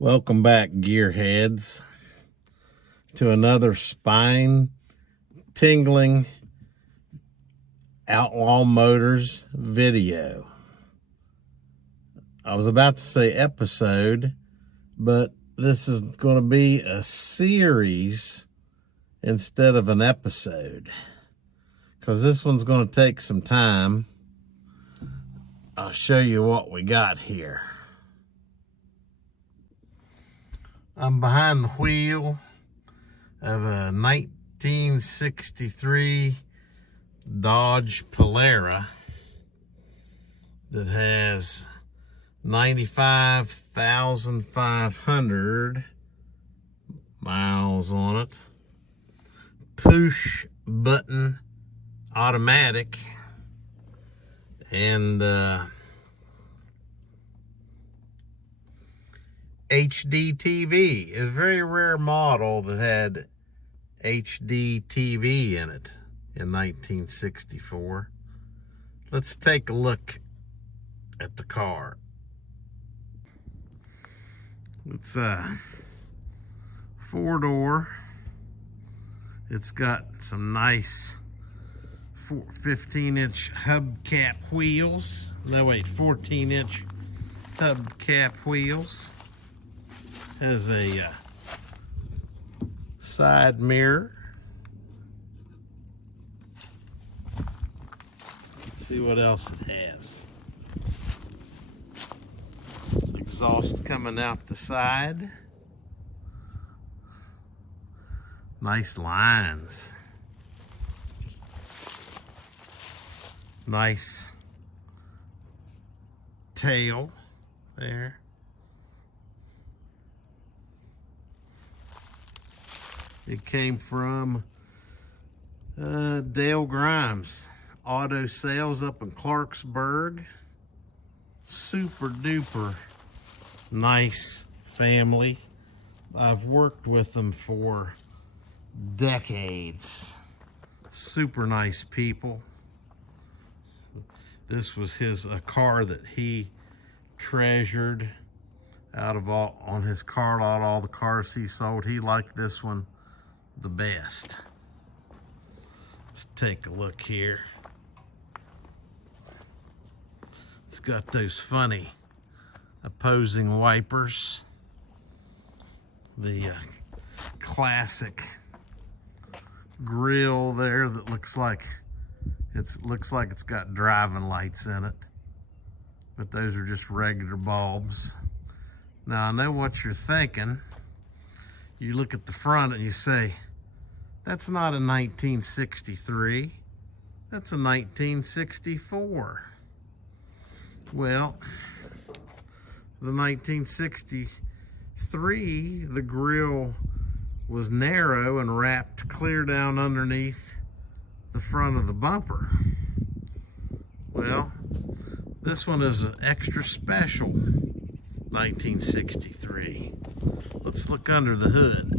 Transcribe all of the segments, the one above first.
Welcome back, gearheads, to another spine-tingling Outlaw Motors video. I was about to say episode, but this is going to be a series instead of an episode, because this one's going to take some time. I'll show you what we got here. I'm behind the wheel of a 1963 Dodge Polara that has 95,500 miles on it. Push button automatic and HD TV. A very rare model that had HD TV in it in 1964. Let's take a look at the car. It's a four-door. It's got some nice 15-inch hubcap wheels. No, wait, 14-inch hubcap wheels. Has a side mirror. Let's see what else it has. Exhaust coming out the side. Nice lines. Nice tail there. It came from Dale Grimes Auto Sales up in Clarksburg. Super duper nice family. I've worked with them for decades. Super nice people. This was a car that he treasured out of on his car lot. All the cars he sold, he liked this one the best. Let's take a look here. It's got those funny opposing wipers. The classic grill there that looks like it's got driving lights in it, but those are just regular bulbs. Now I know what you're thinking. You look at the front and you say, that's not a 1963, that's a 1964. Well, the 1963, the grill was narrow and wrapped clear down underneath the front of the bumper. Well, this one is an extra special 1963. Let's look under the hood.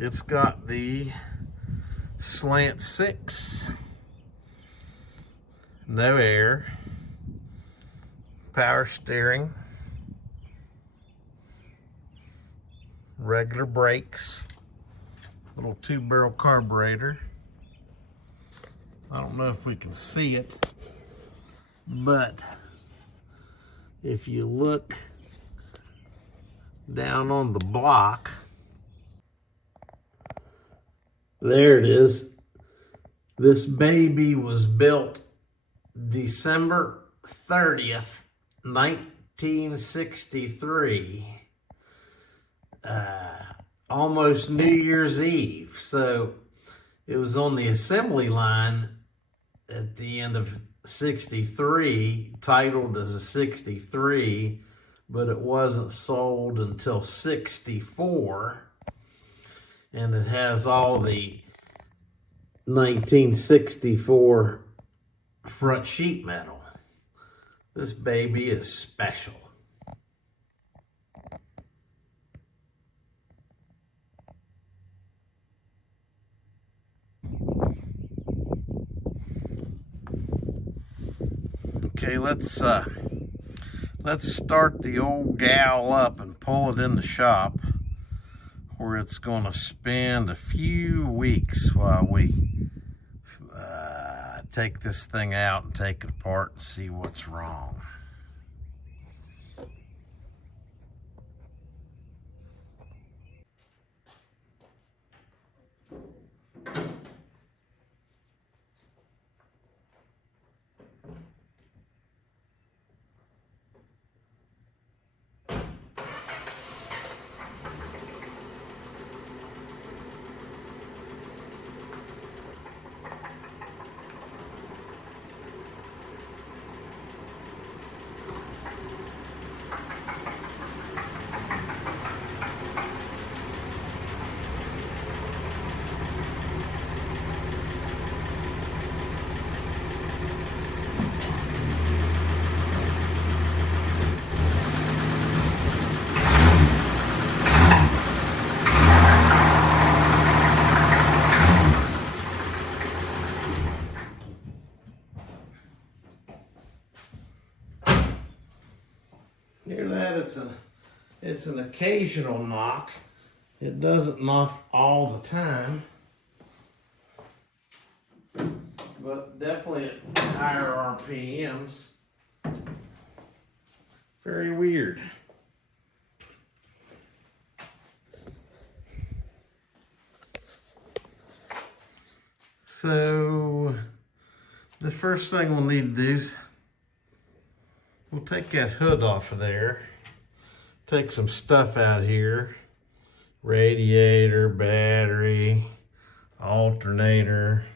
It's got the slant-6, no air, power steering, regular brakes, little 2-barrel carburetor. I don't know if we can see it, but if you look down on the block, there it is. This baby was built December 30th, 1963. Almost New Year's Eve. So it was on the assembly line at the end of 63, titled as a 63, but it wasn't sold until 64. And it has all the 1964 front sheet metal. This baby is special. Okay, let's start the old gal up and pull it in the shop where it's going to spend a few weeks while we take this thing out and take it apart and see what's wrong. Hear that? It's an occasional knock. It doesn't knock all the time, but definitely at higher RPMs. Very weird. So the first thing we'll need to do is we'll take that hood off of there, take some stuff out here, radiator, battery, alternator,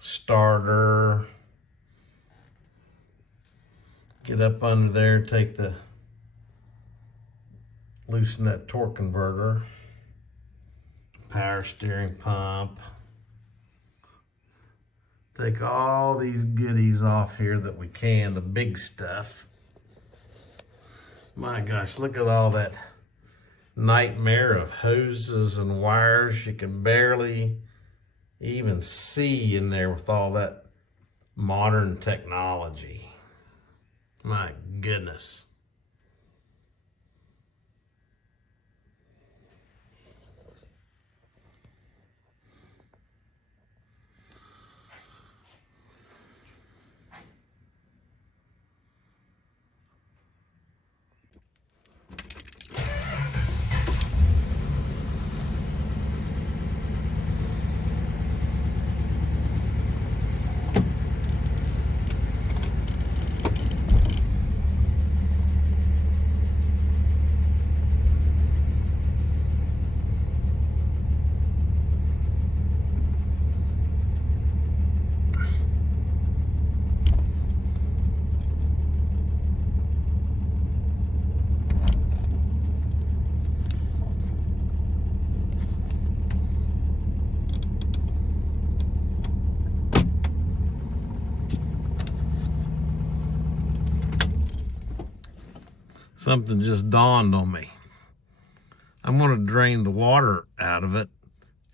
starter. Get up under there, loosen that torque converter, power steering pump. Take all these goodies off here that we can, the big stuff. My gosh, look at all that nightmare of hoses and wires. You can barely even see in there with all that modern technology. My goodness. Something just dawned on me. I'm going to drain the water out of it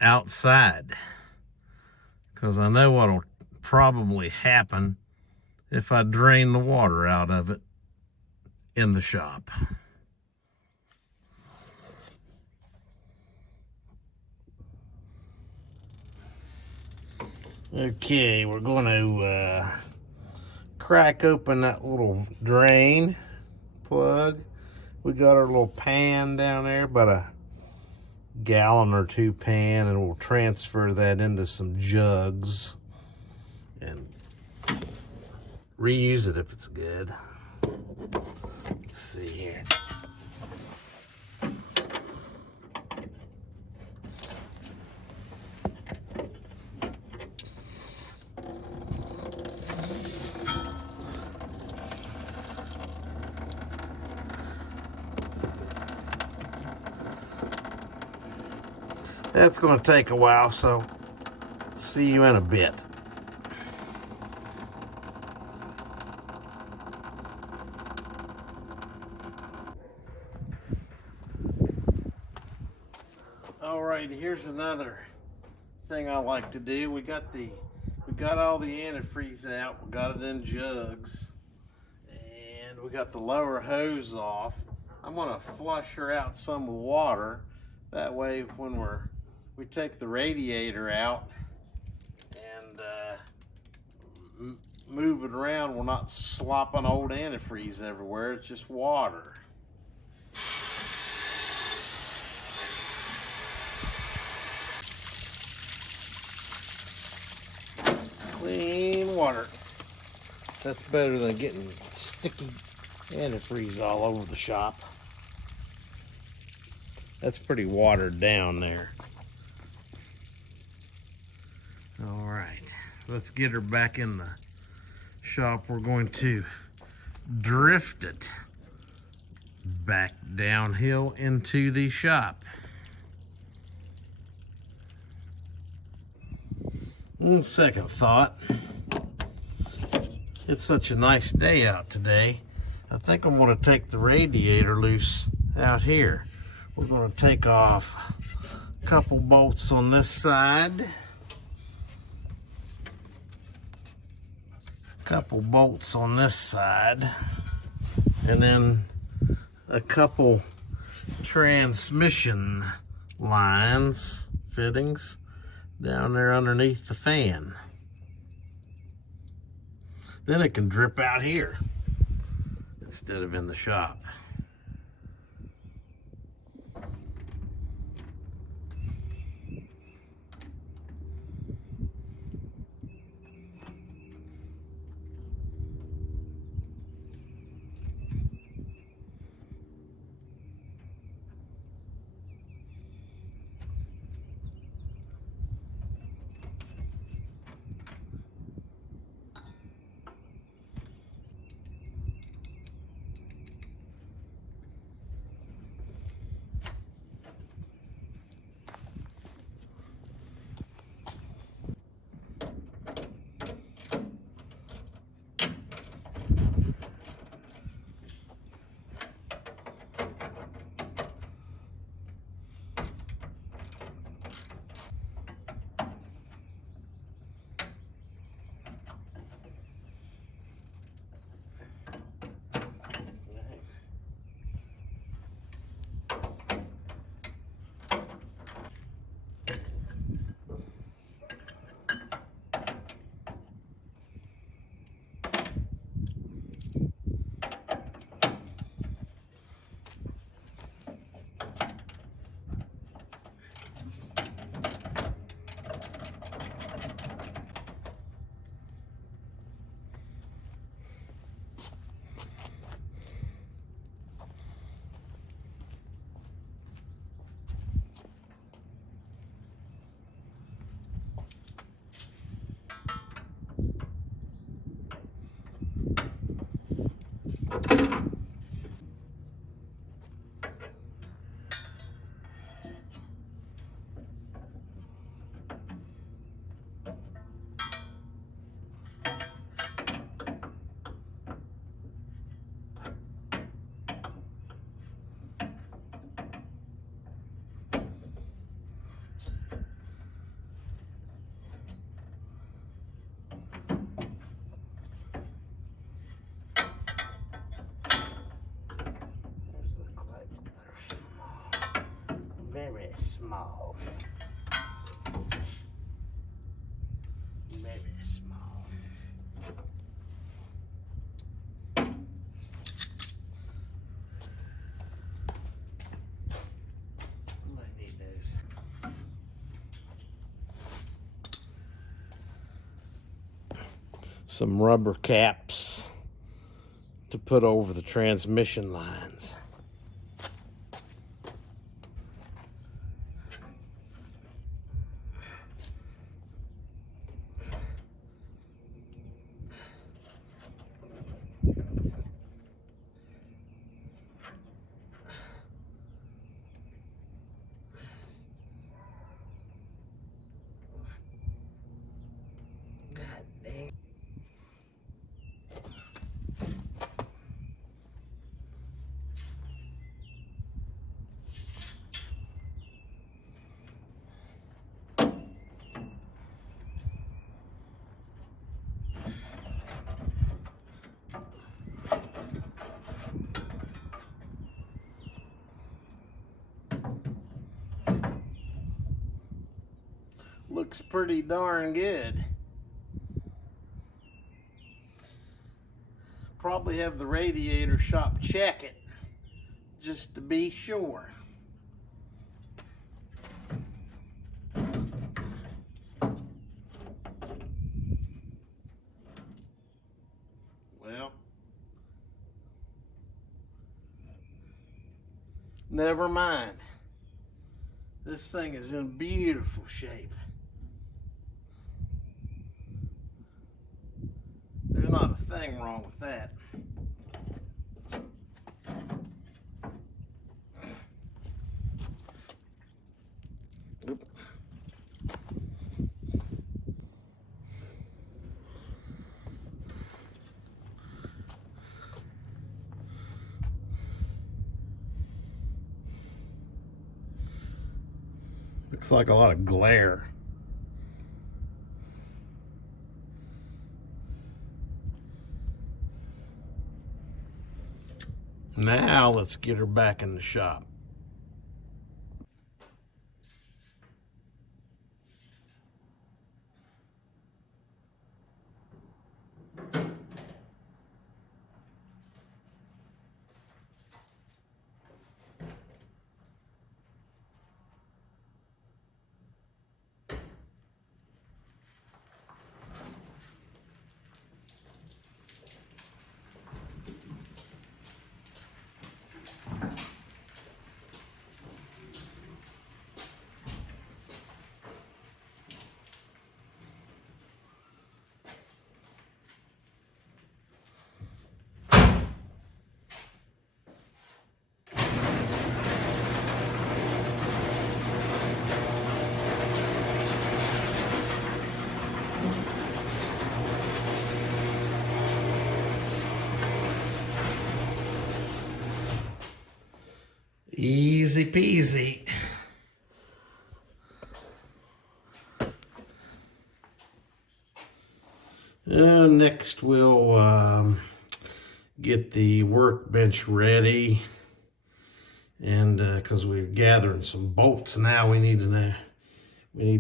outside, because I know what'll probably happen if I drain the water out of it in the shop. Okay, we're going to crack open that little drain plug. We got our little pan down there, about a gallon or two pan, and we'll transfer that into some jugs and reuse it if it's good. Let's see here. That's going to take a while, so see you in a bit. All right, here's another thing I like to do. We got the we got all the antifreeze out. We got it in jugs. And we got the lower hose off. I'm gonna flush her out some with water. That way when we take the radiator out and move it around, we're not slopping old antifreeze everywhere. It's just water. Clean water. That's better than getting sticky antifreeze all over the shop. That's pretty watered down there. All right, let's get her back in the shop. We're going to drift it back downhill into the shop. Second thought, it's such a nice day out today. I think I'm going to take the radiator loose out here. We're going to take off a couple bolts on this side, couple bolts on this side, and then a couple transmission lines, fittings, down there underneath the fan. Then it can drip out here instead of in the shop. Very small. Very small. I need those. Some rubber caps to put over the transmission lines. looks pretty darn good. Probably have the radiator shop check it just to be sure. Well, never mind. This thing is in beautiful shape. There's not a thing wrong with that. Oop. Looks like a lot of glare. Now let's get her back in the shop. Easy peasy. Next we'll get the workbench ready, and because we're gathering some bolts now, we need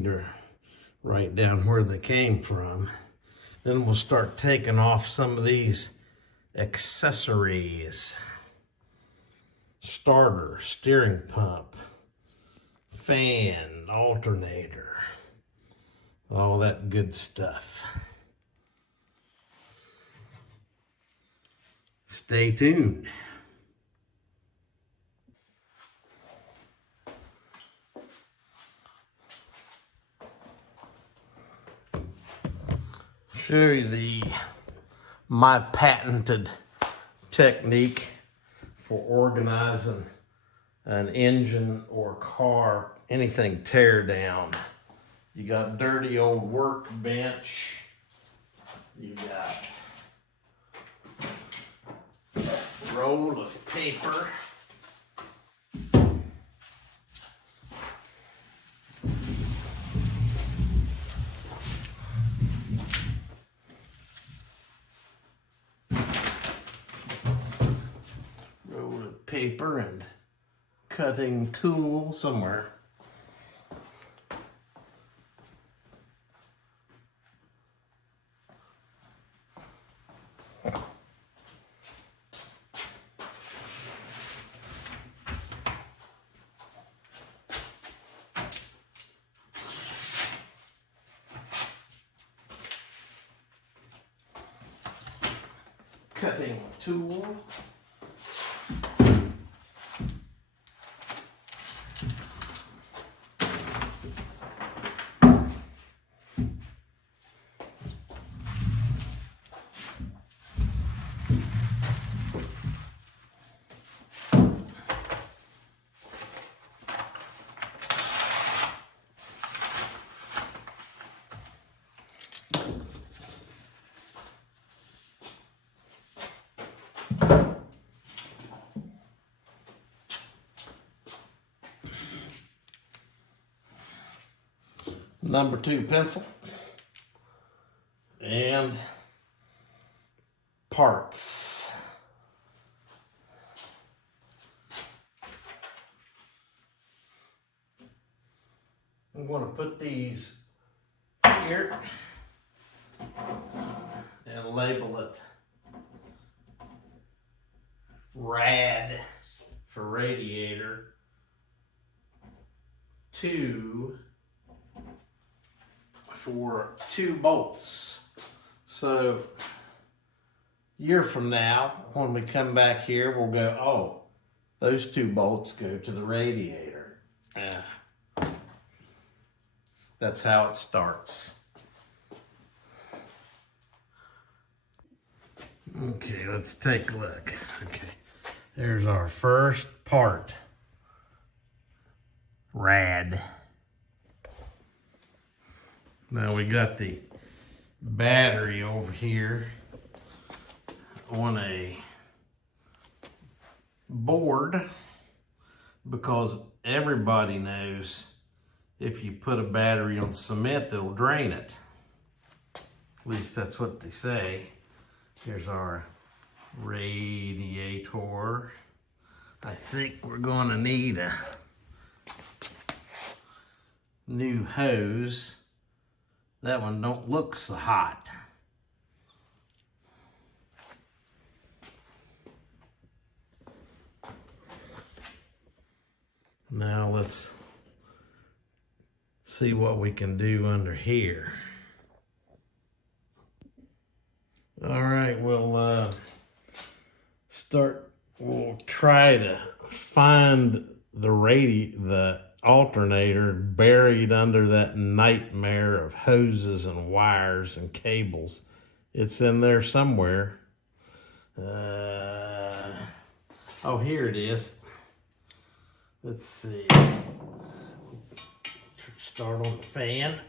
to write down where they came from. Then we'll start taking off some of these accessories. Starter, steering pump, fan, alternator, all that good stuff. Stay tuned. Show you my patented technique for organizing an engine or car, anything tear down. You got dirty old workbench, you got a roll of paper, and cutting tool somewhere. Cutting tool. Number 2 pencil, and parts. I'm going to put these here and label it rad for radiator 2 for 2 bolts. So a year from now, when we come back here, we'll go, oh, those 2 bolts go to the radiator. That's how it starts. Okay, let's take a look. Okay, there's our first part. Rad. Now we got the battery over here on a board, because everybody knows if you put a battery on cement, it'll drain it. At least that's what they say. Here's our radiator. I think we're going to need a new hose. That one don't look so hot. Now let's see what we can do under here. All right, we'll try to find the alternator buried under that nightmare of hoses and wires and cables. It's in there somewhere. Oh, here it is. Let's see. Start on the fan.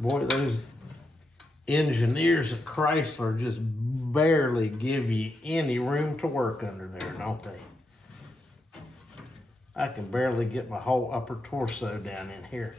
Boy, those engineers at Chrysler just barely give you any room to work under there, don't they? I can barely get my whole upper torso down in here.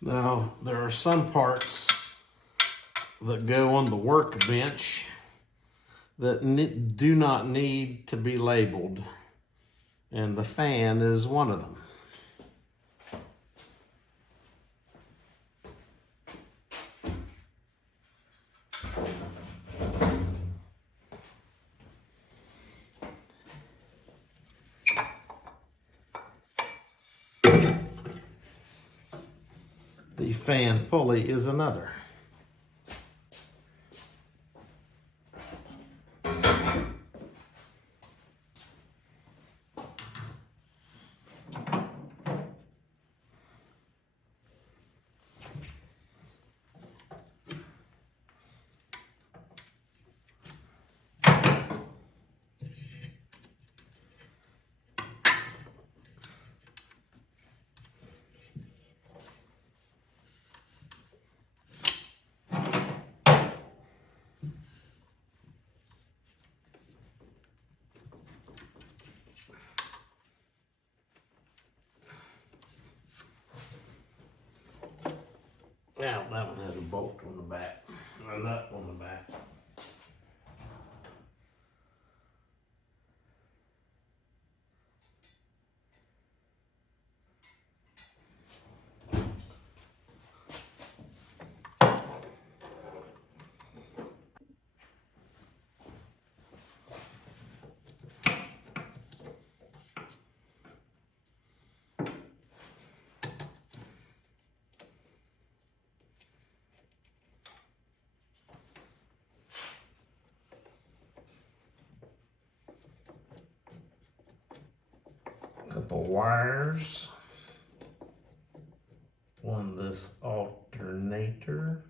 Now, there are some parts that go on the workbench that do not need to be labeled, and the fan is one of them. The fan pulley is another. Now, that one has a bolt on the back. a nut on the back. Couple wires on this alternator.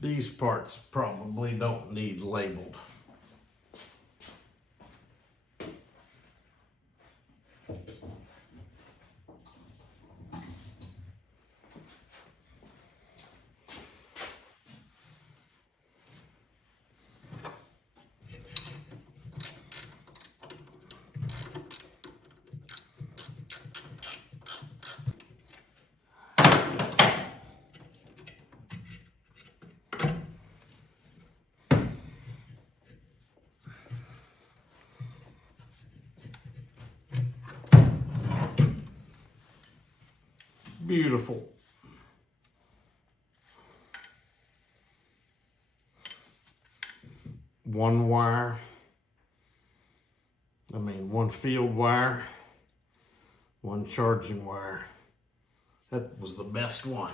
These parts probably don't need labeled. Beautiful. One field wire, one charging wire. That was the best one.